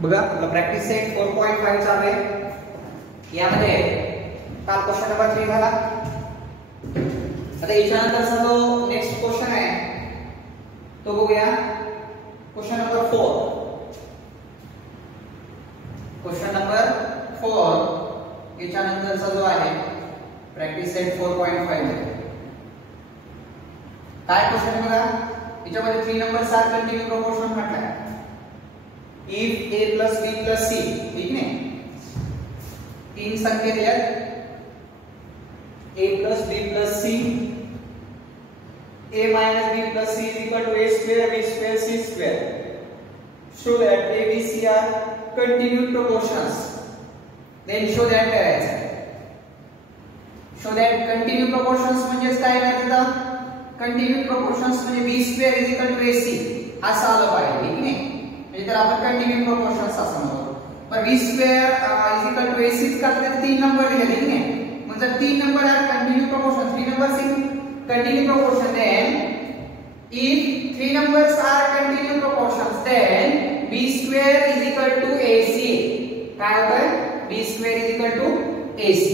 बघा आपला practice set 4.5 चालू आहे. यामध्ये काल क्वेश्चन नंबर 3 झाला. आता याच्यानंतरचा जो नेक्स्ट क्वेश्चन आहे तो बघूया. Question number 4. क्वेश्चन नंबर 4 याच्यानंतरचा जो आहे प्रॅक्टिस सेट 4.5 काय क्वेश्चन आहे बघा. याच्यामध्ये 3 नंबर्स आर कंटिन्यू प्रोपोर्शन म्हटलं आहे. if a plus b plus c, ठीक है, तीन संख्या दिल्यात a plus b plus c, a minus b plus c is equal to a square b square c square. Show that a b c are continued proportions. Then show that करायचं. Show that continued proportions म्हणजे काय करतात? Continued proportions म्हणजे b square is equal to ac असं आलं पाहिजे, ठीक आहे. इधर आपण कंटिन्यू प्रोपोर्शन्स असं म्हणतो. पर v square is equal to ac करते तर 3 नंबर दिले, ठीक आहे. म्हणजे 3 number are continue proportion, 3 numbers in continue proportion. Then if 3 numbers are continuous proportions then b square is equal to ac. काय होतं? b square is equal to ac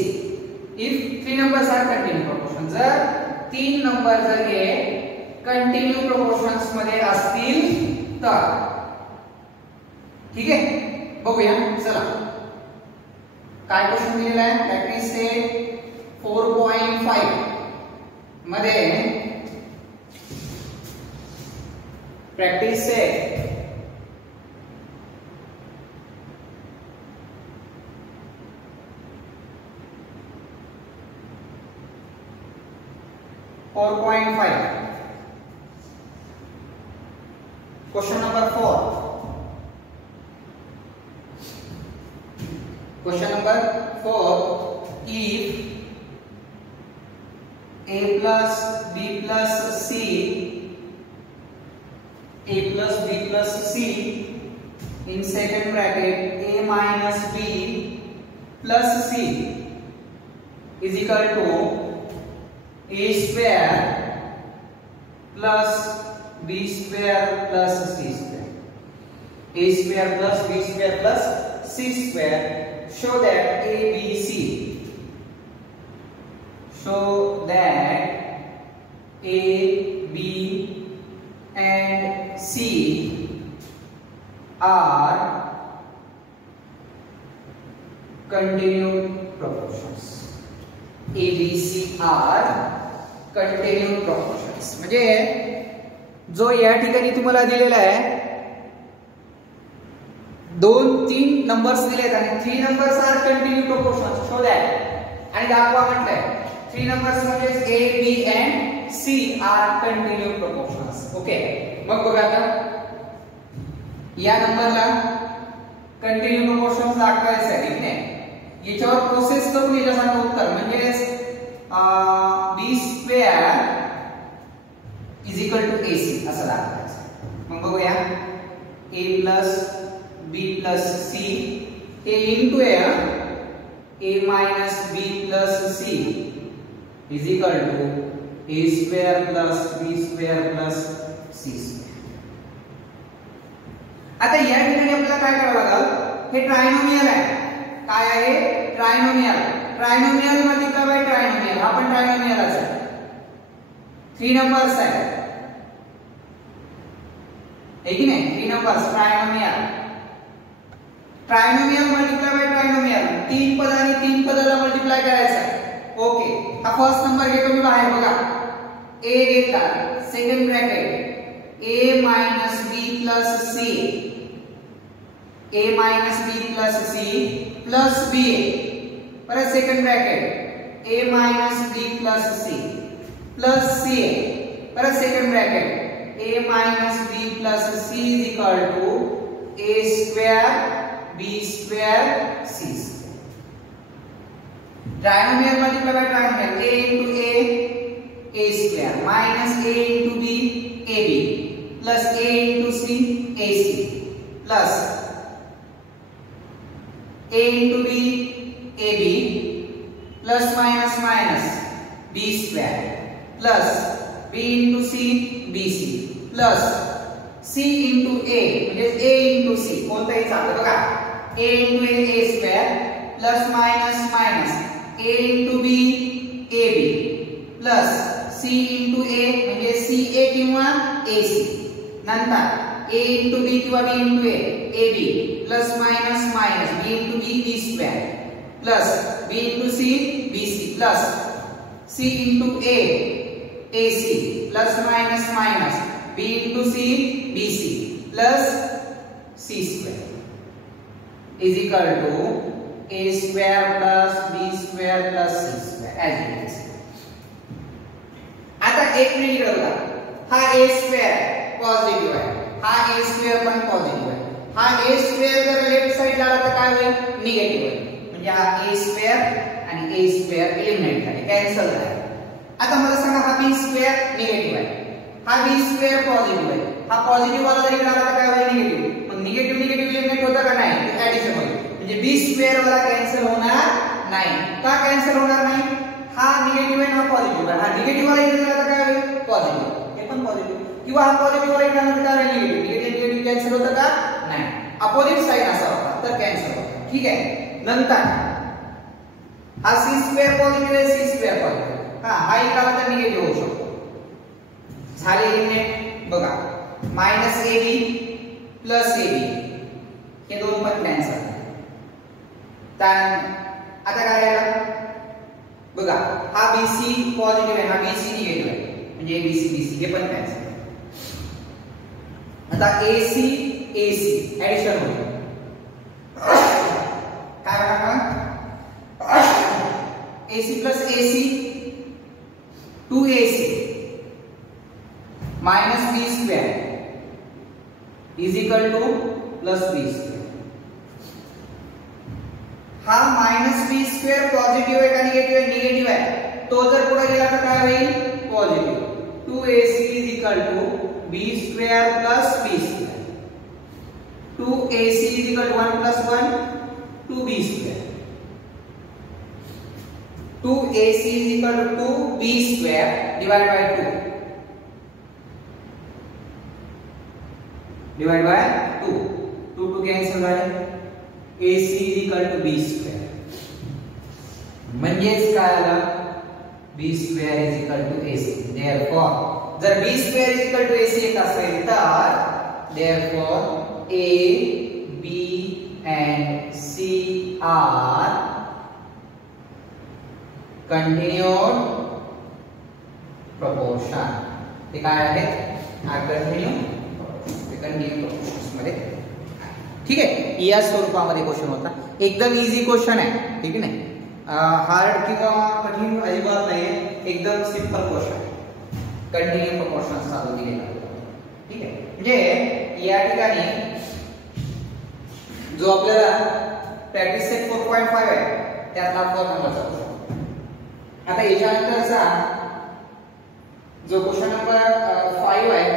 if 3 numbers are continuous proportions. जर 3 number जर हे continue प्रोपोर्शन्स मध्ये असतील तर, ठीक आहे. बघूया चला काय क्वेश्चन दिलेला आहे. प्रॅक्टिस से 4.5 मध्ये practice say 4.5 question number 4. Question number 4. If a plus b plus c, a plus b plus c in second bracket a minus b plus c is equal to a square plus b square plus c square. A square plus b square plus c square. Show that a b c, show that a b and c are continued proportions. a b c are continued proportions. म्हणजे जो या ठिकाणी तुम्हाला दिलेला आहे 2-3 numbers दिलेत आणि 3 numbers are continue proportions. Show that आणि दाखवा म्हटलंय 3 नंबर्स म्हणजे a b and c are continue proportions. Okay. मग बघा आता या नंबरला कंटिन्यू प्रोपोर्शन्स दाखवायचं आहे, ठीक आहे. याच्यावर प्रोसेस करून याच्यासारखं उत्तर म्हणजे b square is equal to ac असं दाखवायचं. मग बघूया a plus b plus c a into a minus b plus c is equal to a square plus b square plus c square. आता या ठिकाणी आपल्याला काय करावं लागेल. हे ट्रायनोमियल आहे. काय आहे? ट्रायनोमियल. Trinomial multiply by ट्रायनोमियल. हा पण ट्रायनोमियलच आहे. 3 नंबर्स आहे, है की नाही? 3 numbers trinomial. Trinomial multiply by trinomial. 3 पदांनी 3 पदाला मल्टिप्लाय करायचं आहे. ओके. हा फर्स्ट नंबर घेतो मी बाहेर बघा. a घेतला second bracket a minus b plus c, a minus b plus c plus b, परत second bracket a minus b plus c plus c, परत second bracket a minus b plus c is equal to a square b square c square. Trinomial multiply by trinomial. A into a square minus a into b ab plus a into c ac plus a into b ab plus minus minus b square plus b into c bc plus c into a म्हणजे a into c कोण कोणतंही चालतं बघा. a into a square plus minus minus a into b ab plus c into a म्हणजे ca किंवा ac नंतर a into b किंवा b into a ab plus minus minus b into b b square plus b into c bc plus c into a ac plus minus minus b into c bc plus c square is equal to a square plus b square plus c square as it is. आता एक minute बघा, हा a square positive आहे, हा a square पण positive आहे. हा a square जर लेफ्ट साइडला आला तर काय होईल? निगेटिव्ह होईल. म्हणजे हा a square आणि a square एलिमिनेट झाले, कॅन्सल झाले. आता मला सांगा हा b square निगेटिव्ह आहे, हा b square पॉझिटिव्ह आहे, हा पॉझिटिव्ह वाला जरी आला तर काय होईल? निगेटिव्ह. मग निगेटिव्ह निगेटिव्ह एलिमिनेट होतं का नाही? ऍडिशन होईल. म्हणजे b स्क्वेअर वाला कॅन्सल होणार नाही. का कॅन्सल होणार नाही? हा निगेटिव्ह आहे, हा पॉझिटिव्ह आहे. हा निगेटिव्ह वाला इथे झाला तर काय होईल? पॉझिटिव्ह. हे पण पॉझिटिव्ह. किंवा हा पॉझिटिव्ह वाला इथे आला तर काय होईल? निगेटिव्ह. निगेटिव्ह निगेटिव्ह कॅन्सल होतं का? नाही. अपोजिट साइड असा होता तर कॅन्सल होतं. ठीक आहे. नंतर हा c स्क्वेअर पॉझिटिव्ह आहे, c स्क्वेअर पॉझिटिव्ह. हा इथे आला तर निगेटिव्ह होऊ शकतो. झाले एलिमिनेट. बघा -ab प्लस ab हे दोन पण कॅन्सल. आता काय राहिला बघा, हा BC पॉझिटिव्ह आहे, हा BC निगेटिव्ह आहे, म्हणजे ABC BC हे पण कॅन्सल. आता AC AC ऍडिशन होईल. काय होणार? AC plus AC 2AC minus B square is equal two plus B square. हा माइनस b स्क्वेअर पॉझिटिव्ह आहे का निगेटिव्ह आहे? निगेटिव्ह आहे. तो जर पुढे गेला तर काय होईल? Positive. 2ac is equal to b square plus b square. 2ac is equal to 1 plus 1 2b square. 2ac is equal to 2b square divide by 2 divide by 2 2 cancel झाले. AC is equal to B square. म्हणजेच काय आलं? B square is equal to AC. Therefore, जर B square is equal to AC येत असेल तर therefore A, B and C are continued proportion. ते काय आहेत? कंटिन्यू proportions मध्ये. ठीक आहे. या स्वरूपामध्ये क्वेश्चन होता. एकदम इझी क्वेश्चन आहे, ठीक आहे नाही, हार्ड किंवा कठीण अजिबात नाही, एकदम सिंपल क्वेश्चन आहे. कंटिन्यू प्रोपोर्शन्स चालू दिलेला. ठीक आहे. म्हणजे या ठिकाणी जो आपल्याला प्रॅक्टिस सेट 4.5 आहे त्यातला 4 नंबरचा क्वेश्चन. आता याच्यानंतरचा जो क्वेश्चन नंबर 5 आहे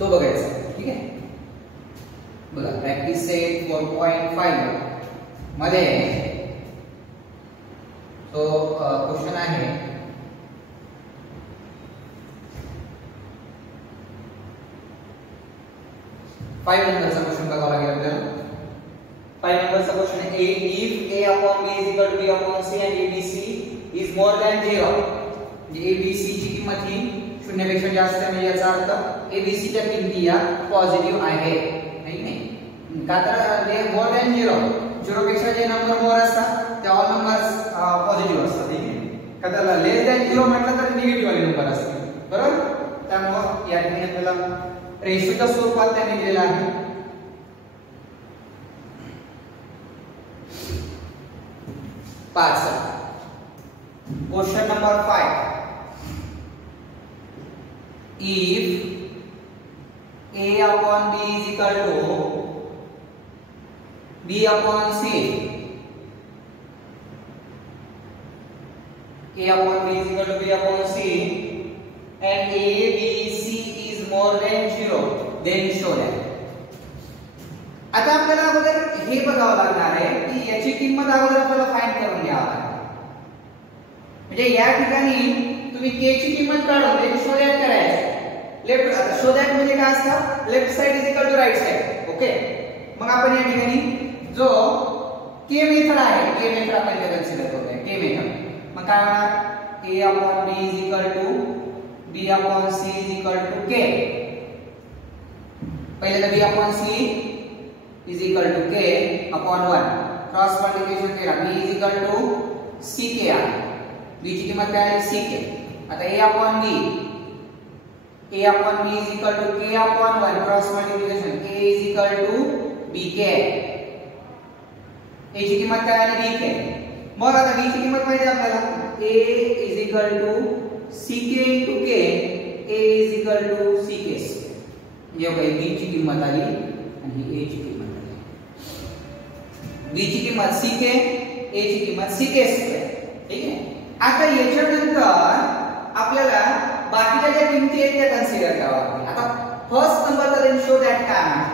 तो बघायचा. ठीक आहे. बघा प्रॅक्टिस सेट 4.5 मध्ये तो क्वेश्चन आहे 5 नंबरचा क्वेश्चन बघावा लागेल आपल्याला. 5 नंबरचा क्वेश्चन आहे if a upon b is equal to b upon c and abc is more than 0. म्हणजे abc ची किंमत ही 0 पेक्षा जास्त आहे, म्हणजे याचा अर्थ abc च्या किमती या पॉझिटिव्ह आहेत. का तर ते मोर दॅन 0 पेक्षा जे नंबर मोर असतात ते ऑल नंबर्स पॉझिटिव्ह असतात. ठीक आहे. का तर लेस दॅन 0 म्हटलं तर निगेटिव्ह वाले नंबर असतात. बरोबर. त्यामुळे या ठिकाणी आपल्याला रेशोच्या स्वरूपात त्यांनी दिलेला आहे. Question number 5. if a upon b is equal to b upon c, a upon b is equal to b upon c and a b c is more than 0, then show that. आता आपल्याला अगोदर हे बघावं लागणार आहे की याची किंमत अगोदर आपल्याला फाइंड करून घ्यावी लागेल. म्हणजे या ठिकाणी तुम्ही k ची किंमत काढून ते शोधायला करायचं. लेफ्ट शो दॅट म्हणजे काय असतं left side is equal to right side okay मग आपण या ठिकाणी जो के मेथड आहे के मेथड आपण इथे कन्सिडर करूया के मेथड मग काय होणार a upon b is equal to b upon c is equal to k पहिले तर b upon c is equal to k upon 1 cross multiplication केला b is equal to ck आहे b ची किंमत काय आहे ck आता a upon b is equal to k upon 1 cross multiplication a is equal to bk a ची किंमत काय आली bk मग आता b ची किंमत माहिती आहे आपल्याला a is equal to ck into k a is equal to ck म्हणजे बघा b ची किंमत आली आणि a ची किंमत आली b ची किंमत ck a ची किंमत ck स्क्वेअर ठीक आहे आता याच्यानंतर आपल्याला बाकीच्या ज्या किमती आहेत त्या कन्सिडर कराव्या आता फर्स्ट नंबरचा देन शो दॅट काय आहे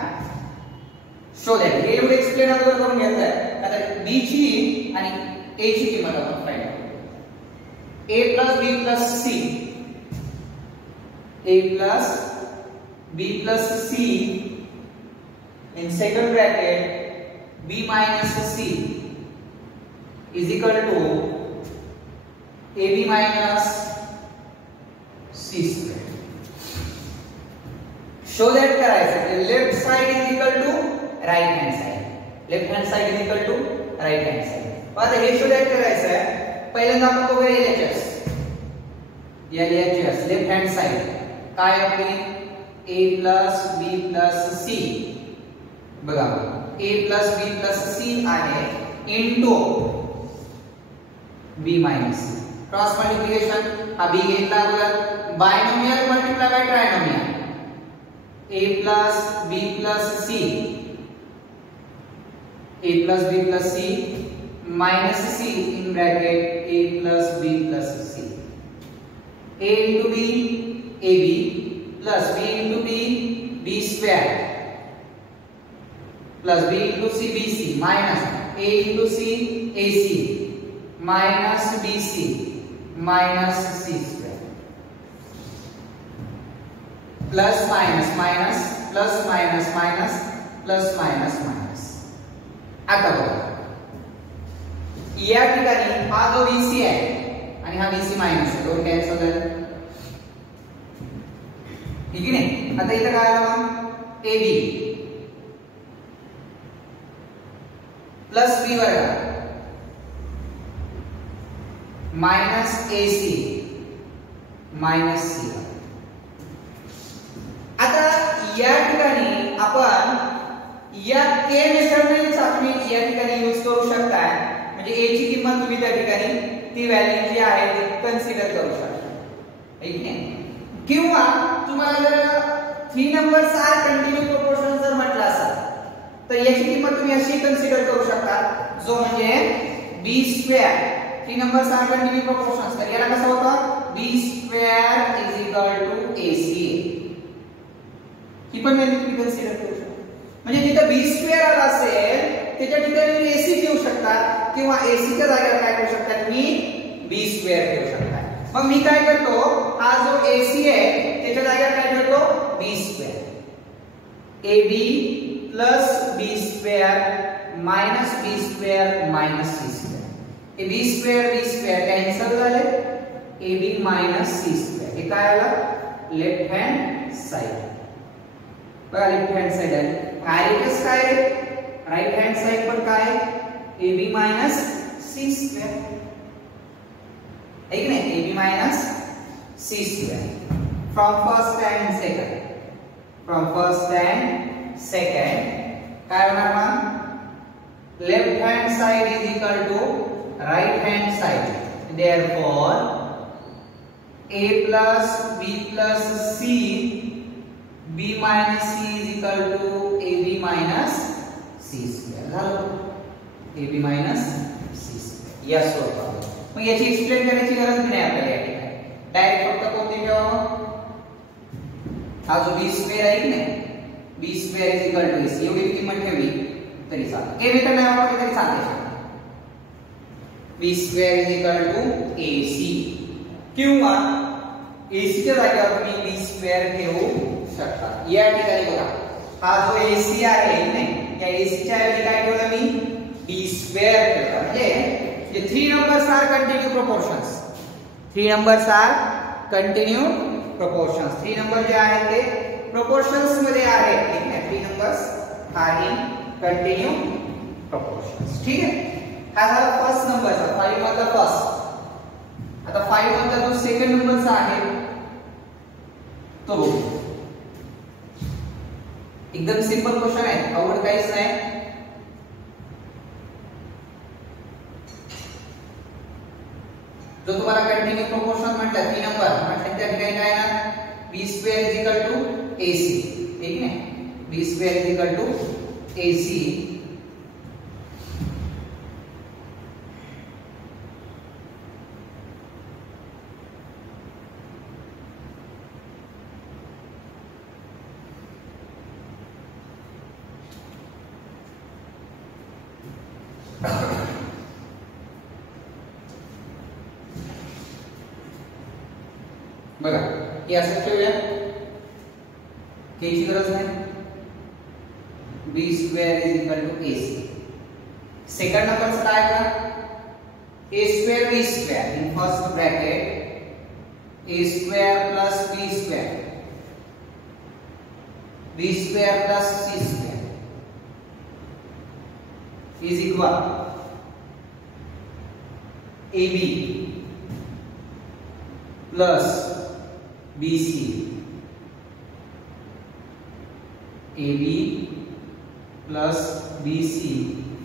शो दॅट हे एवढे एक्सप्लेन अगोदर करून घ्यायचं आहे आता b ची आणि a ची किंमत आपण फाइंड करू a plus b plus c a plus b plus c in second bracket b minus c is equal to ab minus c square show that करायचं left side is equal to right hand side left hand side is equal to right hand side आता हे show that करायचं आहे पहिल्यांदा आपण बघूया LHS left hand side काय आपली a plus b plus c बघा a plus b plus c आहे into b minus c cross multiplication हा b घेतला अगोदर binomial multiply by trinomial a plus b plus c a plus b plus c minus c in bracket a plus b plus c a into b ab plus b into b b square plus b into c bc minus a into c ac minus bc minus c square plus minus minus plus minus minus plus minus minus आता बघा या ठिकाणी हा जो BC आहे आणि हा BC minus आहे दोन कॅन्सल झाले ठीक आहे नाही आता इथे काय आलं AB प्लस B वर्ग मायनस AC मायनस C आता या ठिकाणी आपण या के मेथडने चाचणी या ठिकाणी यूज करू शकता म्हणजे a ची किंमत तुम्ही त्या ठिकाणी ती व्हॅल्यू जी आहे ती कन्सिडर करू शकता ठीक आहे किंवा तुम्हाला जर 3 नंबर्स आर कंटिन्यू प्रोपोर्शन जर म्हटलं असेल तर याची किंमत तुम्ही अशी कन्सिडर करू शकता जो म्हणजे b square 3 numbers are continue proportions तर याला कसं होतं b square is equal to ac ही पण व्हॅल्यू तुम्ही कन्सिडर करू शकता म्हणजे जिथे b स्क्वेअर आला असेल त्याच्या ठिकाणी तुम्ही ac घेऊ शकता किंवा ac च्या जागेवर काय करू शकता तुम्ही b स्क्वेअर घेऊ शकता मग मी काय करतो हा जो ac आहे त्याच्या जागेवर काय ठेवतो b square ab plus b square minus b square minus c square हे b स्क्वेअर कॅन्सल झाले ab minus c स्क्वेअर हे काय आलं लेफ्ट हँड साइड बघा लेफ्ट हँड साइड आहे व्हॅरिएबल्स काय आहे राइट हैंड साइड पर काय ab minus c square है कि नहीं ab minus c square from first and second काय होणार मग left hand side is equal to right hand side therefore a plus b plus c b minus c is equal to ab minus c square झालं ab minus c square या स्वरूपात मग याची explain करण्याची गरज नाही आपल्याला या ठिकाणी डायरेक्ट फक्त कोणती ठेवावं हा जो b स्क्वेअर आहे की नाही b square is equal to ac एवढी किंमत ठेवली तरी चालेल a मेथड नाही वापरली तरी चालेल b square is equal to ac किंवा AC च्या जागेवर तुम्ही b स्क्वेअर घेऊ शकता. या ठिकाणी बघा हा जो AC आहे नाही या AC च्या ऐवजी काय ठेवलं मी b स्क्वेअर ठेवला. म्हणजे 3 numbers are continue proportions. 3 numbers are continue proportions. 3 number जे आहेत ते proportions मध्ये आहेत. ठीक आहे 3 numbers are in continue proportions. ठीक आहे हा झाला फर्स्ट नंबरचा 5 मधला फर्स्ट. आता 5 मधला जो सेकंड नंबरचा आहे तो बघू. एकदम सिंपल क्वेश्चन आहे अवघड काहीच नाही. जो तुम्हाला कंटिन्यू प्रोपोर्शन म्हटलं 3 नंबर म्हटलं त्या ठिकाणी काय ना b square is equal to ac. ठीक आहे b square is equal to ac. बघा हे असं ठेवूया के ची गरज नाही. b square is equal to ac. Second नंबरचं काय करा a square b square in first bracket a square plus b square b square plus c square is equal ab plus BC AB plus BC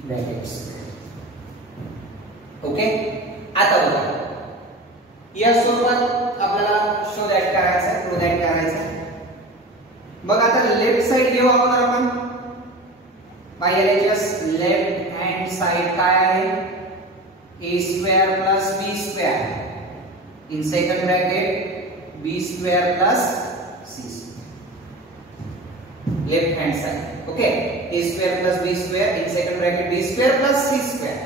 brackets. Okay आता बघा या स्वरूपात आपल्याला show that करायचा आहे प्रो दॅट करायचा आहे. बघ आता लेफ्ट साइड घेऊ अगोदर आपण. By LHS left hand side काय आहे a square plus b square in second bracket b square plus c square. Left hand side. Okay. a square plus b square in second bracket b square plus c square.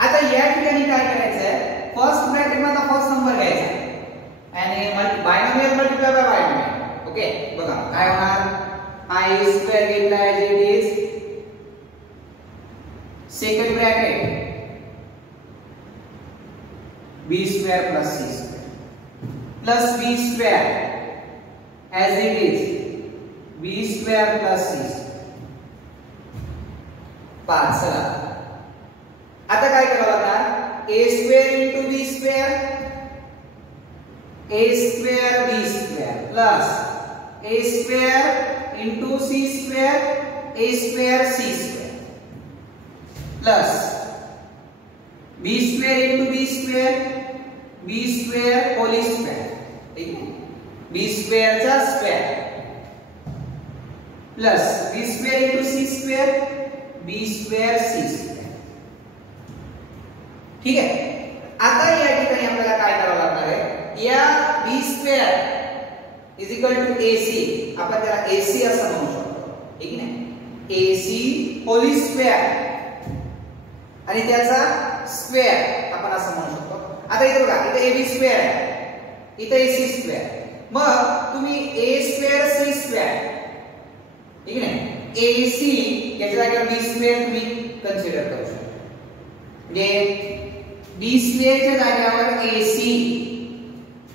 आता या ठिकाणी काय करायचं आहे first bracket मध्ये first number घ्यायचा आणि binomial multiply by binomial. Okay बघा काय होणार a स्क्वेअर घेतला आहे जे it is second bracket b square plus c square plus b square as it is b square plus c square. पाच चला आता काय करावं लागणार a square into b square a square b square plus a square into c square a square c square plus b square into b square b square whole square. ठीक है b square चा square plus b square into c square b square c square. ठीक है आता या ठिकाणी आपल्याला काय करावं लागणार आहे या b square is equal to ac आपण त्याला ac असं म्हणू शकतो. ठीक आहे ac whole square आणि त्याचा स्क्वेअर आपण असं म्हणू शकतो. आता इथे बघा इथे ab स्क्वेअर आहे इथे ac स्क्वेअर. मग तुम्ही a स्क्वेअर c स्क्वेअर ठीक आहे ac याच्या जागेवर b स्क्वेअर तुम्ही कन्सिडर करू शकता. म्हणजे b स्क्वेअर च्या जागेवर ac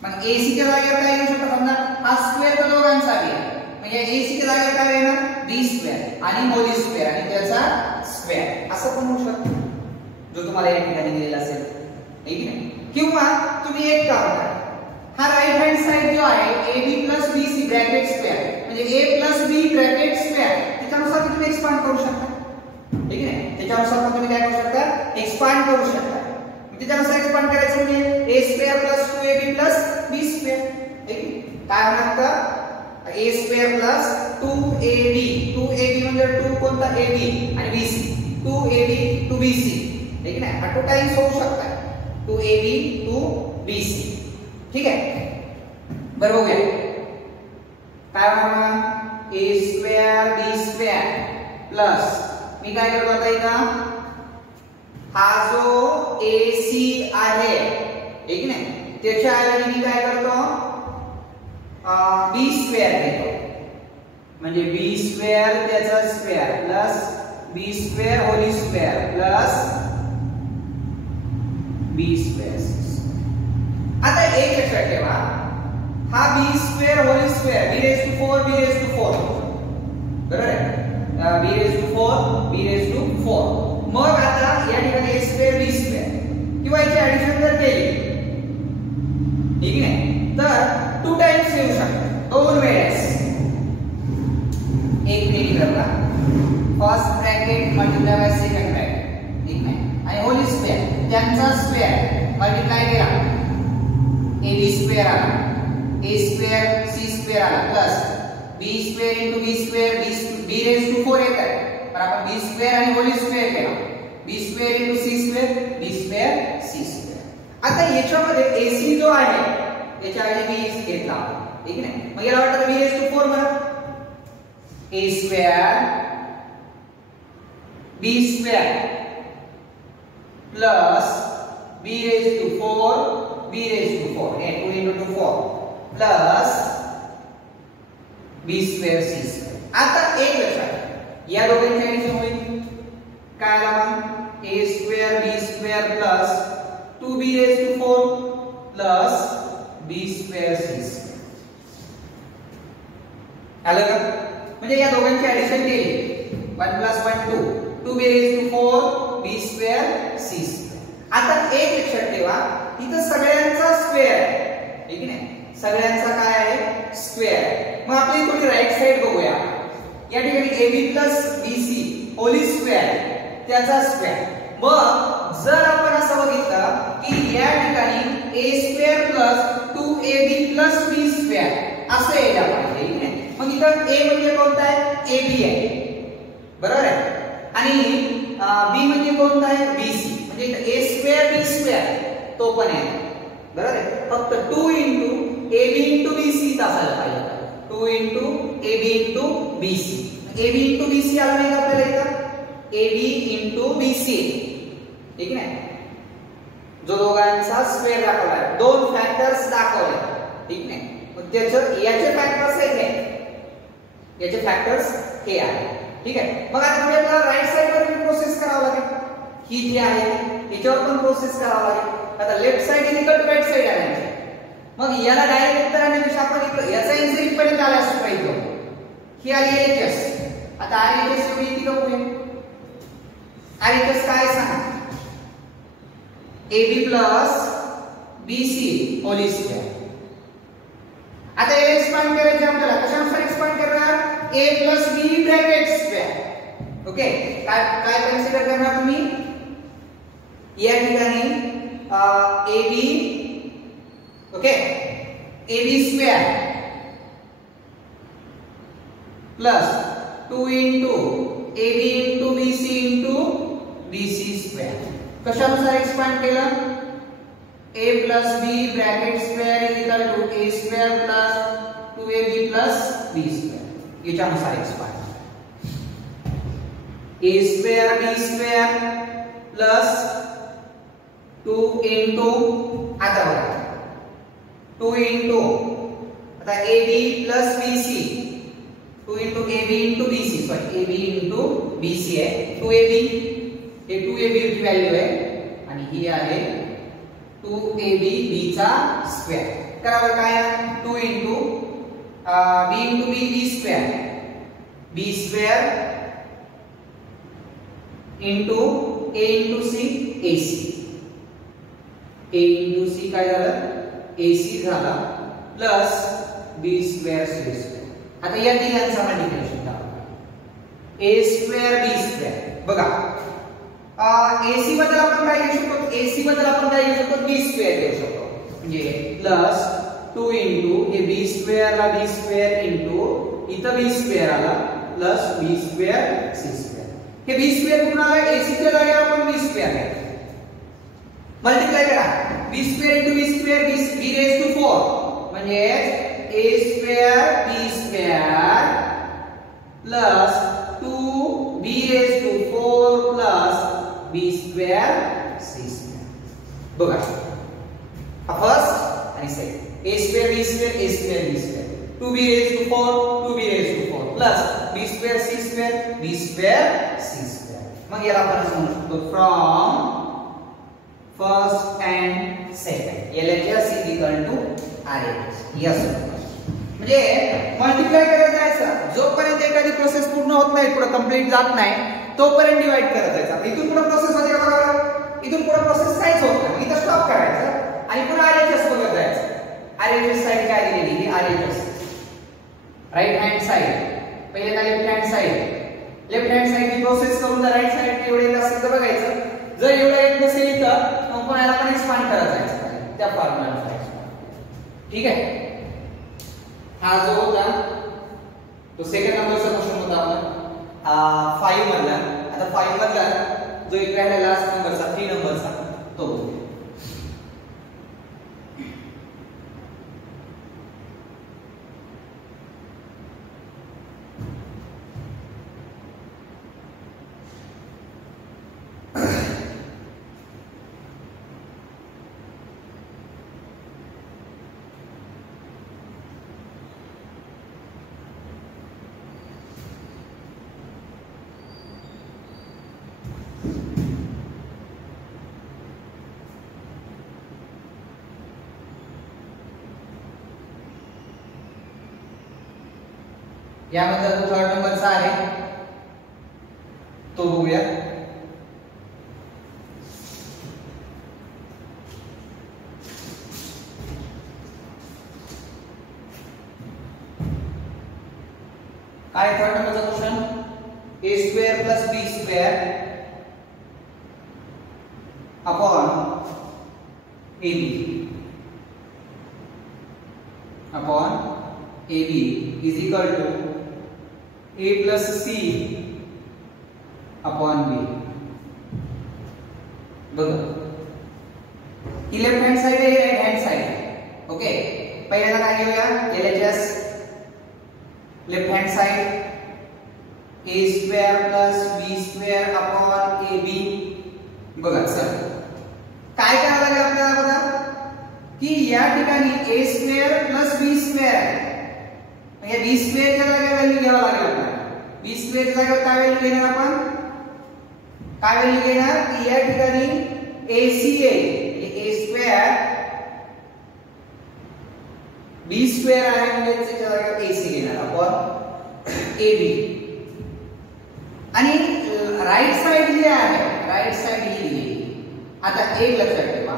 मग ac च्या जागेवर काय घेऊ शकतो समजा हा स्क्वेअर तर दोघांचा आहे म्हणजे ac च्या जागेवर काय येणार b स्क्वेअर आणि होल स्क्वेअर आणि त्याचा स्क्वेअर असं पण होऊ शकतो जो तुम्हाला या ठिकाणी दिलेला असेल. ठीक आहे किंवा तुम्ही एक काम करा हा राइट हँड साइड जो आहे ab plus bc bracket square म्हणजे a plus b bracket square त्याच्यानुसार तुम्ही एक्सपांड करू शकता. ठीक आहे त्याच्यानुसार तुम्ही काय करू शकता एक्सपांड करू शकता. त्याच्यानुसार एक्सपांड करायचं म्हणजे a square plus 2ab plus b square. ठीक काय होणार तर a स्क्वेअर plus 2ab म्हणजे 2 कोणता ab आणि bc 2ab to bc. ठीक आहे हा 2 टाइम्स होऊ शकता 2ab to bc. ठीक आहे बरोबर बघूया काय होणार a square b square plus मी काय करतो आता इथं हा जो ac आहे ठीक आहे त्याच्या ऐवजी मी काय करतो बी स्क्वेअर घेतो, म्हणजे बी स्क्वेअर त्याचा square plus B square whole square plus B square. आता एक लक्षात ठेवा, हा B square whole square B raise to 4 बरोबर आहे, बी रेज टू 4. मग आता या ठिकाणी a स्क्वेअर बी स्क्वेअर किंवा याची ऍडिशन जर केली ठीक आहे तर 2 टाइम्स येऊ शकतात, 2 वेळेस. एक मिनिट बघा, first bracket multiply by second bracket ठीक आहे, आणि होल स्क्वेअर त्यांचा स्क्वेअर मल्टिप्लाय केला ab स्क्वेअर आला, a स्क्वेअर c स्क्वेअर आला plus b square into b square b raise to 4 येत आहे, तर आपण b स्क्वेअर आणि होल स्क्वेअर केला, b square into c square b square c square. आता याच्यामध्ये ac जो आहे याच्या ऐवजी b घेतला ठीक आहे, मग याला वाटतं b रेज टू 4 बरं, a square b square plus b raise to 4 b raise to 4 2 into 2 4 plus b square c square. आता एक लक्षात या दोघांची ऍडिशन होईल काय आला, a square b square plus 2b raise to 4 plus b square c square. आलं का? म्हणजे या दोघांची ऍडिशन केली 1 + 1 2 2b raise to 4 b square c square. आता एक लक्षात ठेवा, इथं सगळ्यांचा स्क्वेअर आहे ठीक आहे, सगळ्यांचा काय आहे स्क्वेअर. मग आपली थोडी राईट साइड बघूया, या ठिकाणी ab + bc होल स्क्वेअर त्याचा स्क्वेअर. मग जर आपण असं बघितलं की या ठिकाणी a square plus 2ab plus b square असं यायला पाहिजे ठीक आहे. मग इथं a म्हणजे कोणता आहे, ab आहे बरोबर आहे, आणि b म्हणजे कोणता आहे, bc, म्हणजे इथं a स्क्वेअर b स्क्वेअर तो पण आहे बरोबर आहे. फक्त 2 into ab into bc असायला पाहिजे, 2 into ab into bc. ab into bc आला नाही का आपल्याला इथं, ab into bc ठीक आहे, जो दोघांचा स्क्वेअर दाखवला आहे, 2 फॅक्टर्स दाखवले ठीक आहे. मग त्याचे याचे फॅक्टर्स आहेत हे, याचे फॅक्टर्स हे आहे ठीक आहे. मग आता पुढे आपल्याला राईट साइडवर प्रोसेस करावं लागेल, ही जी आहे याच्यावर पण प्रोसेस करावं लागेल. आता left side is equal to right side आहे, मग याला डायरेक्ट उत्तर आणण्यापेक्षा आपण याचा आन्सर इथपर्यंत आला असं पाहिजे. ही आली एचएस, आता आरएचएस एवढी किती होईल, आरएचएस काय सांगा, ab plus bc whole square. आता याला एक्सपांड करायचं आपल्याला, कशानुसार एक्सपांड करणार, a plus b bracket square okay. काय काय कन्सिडर करणार तुम्ही या ठिकाणी, ab okay ab square plus 2 into ab into bc into bc square. कशानुसार एक्सपांड केलं, a plus b bracket square is equal to a square plus 2ab plus b square. याच्यानुसार expand a square b square plus 2 into आता बघा 2 into आता ab plus bc 2 into ab into bc sorry ab into bc आहे 2ab, हे 2ab ची value आहे आणि ही आहे 2ab b चा स्क्वेअर. करा बरं काय 2 into b into b b square b square into a into c ac a into c काय झालं ac झाला plus b square c square. आता या तिघांचा मल्टिप्लिकेशन करा a स्क्वेअर b स्क्वेअर. बघा ac बद्दल आपण काय घेऊ शकतो, ac बद्दल आपण काय घेऊ शकतो, b स्क्वेअर घेऊ शकतो, म्हणजे प्लस 2 into हे b स्क्वेअर ला b स्क्वेअर into इथं b स्क्वेअर आला plus b square c square. हे b स्क्वेअर कुठून आला, ac च्या जागेवर आपण b स्क्वेअर घ्यायचा, मल्टिप्लाय करा b square into b square b raise to 4 म्हणजे a square b square plus 2b raise to 4 plus b square c square. बघा फर्स्ट आणि second a square b square a square b square 2b raised to 4 2b raised to 4 plus b square c square b square c square. मग याला आपण असं म्हणू शकतो from first and second LHS is equal to RHS. yes म्हणजे multiply करत जायचं जोपर्यंत एखादी प्रोसेस पूर्ण होत नाही पुढे कंप्लीट जात नाही तोपर्यंत डिवाइड करत जायचं. इथून पुढे प्रोसेस होते का बघा इथून पुढे प्रोसेस काहीच होत नाही इथं स्टॉप करायचं आणि पुन्हा RHS बघत जायचं. RHS साइड काय दिलेली ही RHS राइट हँड साइड पहिले का लेफ्ट हँड साइड ची प्रोसेस करून जर राइट साइड एवढे येत असेल तर बघायचं जर एवढं येत नसेल तर मग कोणाला पण एक्सपांड करत जायचं त्या फॉर्म्युलानुसार. ठीक आहे हा जो होता तो सेकंड नंबरचा क्वेश्चन होता आपला 5 मधला. आता 5 मधला जो एक राहिला लास्ट नंबरचा 3 नंबरचा तो यामध्ये जो थर्ड नंबरचा आहे तो बघूया. काय थर्ड नंबरचा question a square plus b square upon ab is equal to a plus c upon b. बघा ही लेफ्ट हँड साइड आहे राइट हँड साइड. ओके पहिल्यांदा काय घेऊया LHS left hand side a square plus b square upon ab. बघा sir काय करायला लागेल आपल्याला बघा की या ठिकाणी a square plus b square म्हणजे b square च्या जागी व्हॅल्यू घ्यावी लागेल आपल्याला. b square च्या जागी काय व्हॅल्यू घेणार आपण काय व्हॅल्यू घेणार की या ठिकाणी ACA म्हणजे a square b square आहे म्हणजे त्याच्या जागी AC घेणार आपण AB. आणि राइट साइड जी आहे राइट साइड ही दिली. आता एक लक्षात ठेवा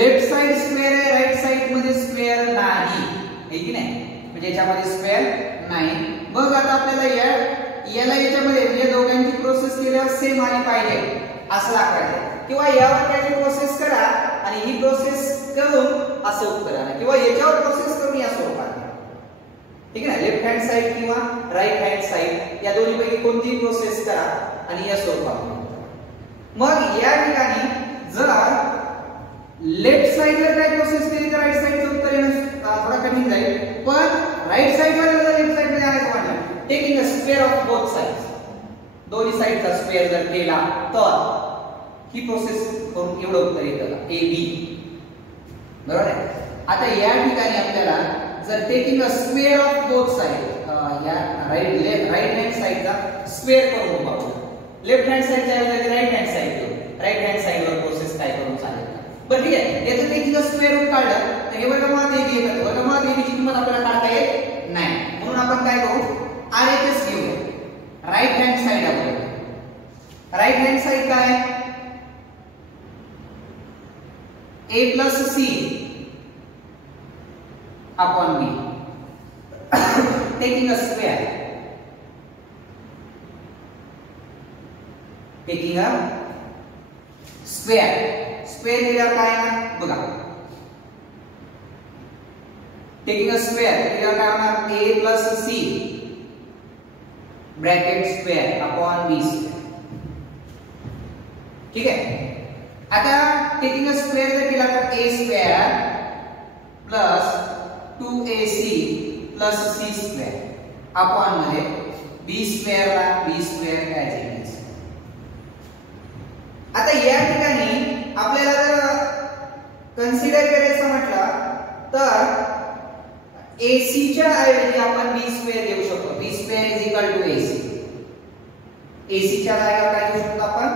लेफ्ट साइड स्क्वेअर आहे राइट साइड मध्ये स्क्वेअर नाही आहे की नाही म्हणजे याच्यामध्ये स्क्वेअर नाही. बघ आता आपल्याला याला याच्यामध्ये म्हणजे दोघांची प्रोसेस केल्यावर सेम आली पाहिजे असं दाखवायचं किंवा यावर काही प्रोसेस करा आणि ही प्रोसेस करून असं उत्तर आणा किंवा याच्यावर प्रोसेस करून या स्वरूपात. ठीक आहे ना लेफ्ट हँड साइड किंवा राइट हँड साइड या दोन्हीपैकी कोणतीही प्रोसेस करा आणि या स्वरूपात. मग या ठिकाणी जर लेफ्ट साइडला काय प्रोसेस केली तर राइट साइडचं उत्तर येणं थोडा कठीण जाईल. पण राइट साइडला जर लेफ्ट साइडला जायचं म्हटलं taking a square of both sides दोन्ही साइडचा स्क्वेअर जर केला तर ही प्रोसेस करून एवढं उत्तर येतं AB. बरोबर आहे. आता या ठिकाणी आपल्याला जर taking a square of both side या राइट हँड साइडचा स्क्वेअर करून पाहू लेफ्ट हँड साइडच्या ऐवजी right hand side right hand साइडवर प्रोसेस काय करून चालेल. बरं ठीक आहे याचं टेकिंग अ स्क्वेअर रूट काढलं तर हे वर्गमुळात AB येतं. वर्गमुळात AB ची किंमत आपल्याला काढता येत नाही म्हणून आपण काय करू RHS घेऊया. राइट हँड साइड आपण राइट हँड साइड काय A plus C upon B taking a square square दिल्यावर काय ना बघा taking a square दिल्यावर काय होणार A plus C bracket square upon B square. ठीक आहे. आता टेकिंग अ स्क्वेअर जर केला तर a square plus 2ac plus c square upon मध्ये b स्क्वेअरला b स्क्वेअर काय येईल. आता या ठिकाणी आपल्याला जर कन्सिडर करायचं म्हटलं तर AC च्या ऐवजी आपण b स्क्वेअर घेऊ शकतो. b square is equal to AC. AC च्या जागेवर काय घेऊ शकतो आपण?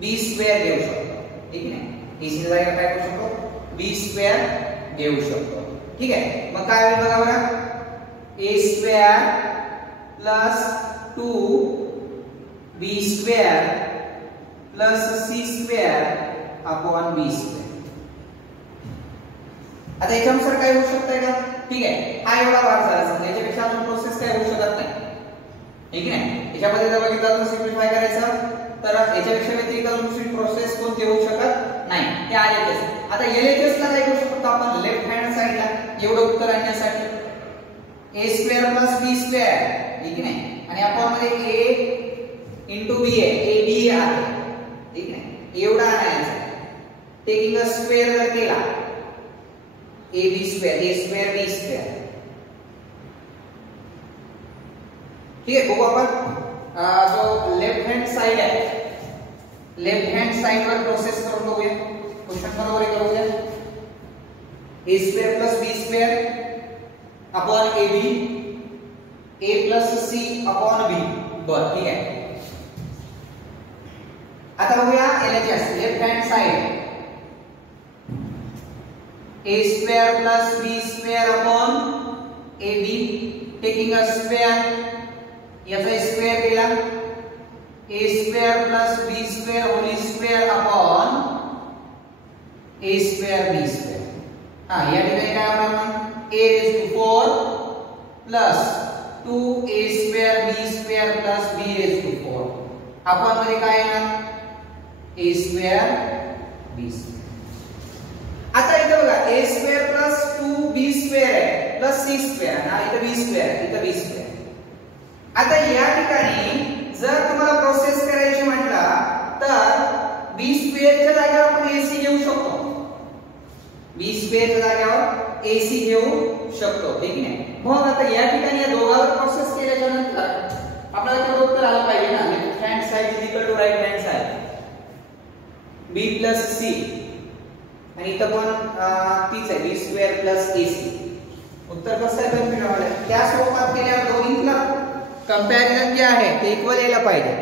b स्क्वेअर घेऊ शकतो. ठीक आहे. AC च्या जागेवर काय घेऊ शकतो? b स्क्वेअर घेऊ शकतो. ठीक आहे. मग काय होईल बघा बरं? a square plus 2b square plus c square upon b square. आता याच्यानुसार काय होऊ शकतंय का? ठीक आहे. हा एवढा भाग झाला समजा. याच्यापेक्षा अजून प्रोसेस काय होऊ शकत नाही. ठीक आहे. याच्यामध्ये जर बघितलं तर सिम्प्लिफाय करायचं तर याच्यापेक्षा व्यतिरिक्त दुसरी प्रोसेस कोणती होऊ शकत नाही. ते LHS. आता LHS ला काय करू शकतो आपण? लेफ्ट हँड साइडला एवढं उत्तर आणण्यासाठी a square plus b square. ठीक आहे. आणि अपॉन मध्ये a इंटू b आहे. a b आहे. ठीक आहे. एवढा आणायचा. टेकिंग अ स्क्वेअर जर केला a b square a square b square. ठीक आहे. बघू आपण जो लेफ्ट हँड साइड आहे लेफ्ट हँड साइड वर प्रोसेस करून बघूया. क्वेश्चन बरोबर करूया. a square plus b square upon ab a plus c upon b. बर ठीक आहे. आता बघूया LHS left hand side a square plus b square upon ab taking a square याचा स्क्वेअर केला a square plus b square whole square upon a square b square. हा या ठिकाणी काय होणार मग a raised to 4 plus 2a square b square plus b raised to 4 upon मध्ये काय येणार a square b square. आता इथे बघा a square plus 2b square आहे प्लस c स्क्वेअर. ना इथे b स्क्वेअर इथे b स्क्वेअर. आता या ठिकाणी जर तुम्हाला प्रोसेस करायची म्हटलं तर b स्क्वेअरच्या जागेवर आपण ac घेऊ शकतो. b स्क्वेअरच्या जागेवर ac घेऊ शकतो. ठीक आहे. मग आता या ठिकाणी या दोघांवर प्रोसेस केल्याच्या नंतर आपल्याला काय उत्तर आलं पाहिजे ना. Left hand side is equal to right hand side b plus c आणि इथं पण तीच आहे b स्क्वेअर प्लस ac. उत्तर कसं आहे बघा. त्या स्वरूपात केल्यावर दोन्हीतला कंपॅरिझन जे आहे ते इक्वल यायला पाहिजे.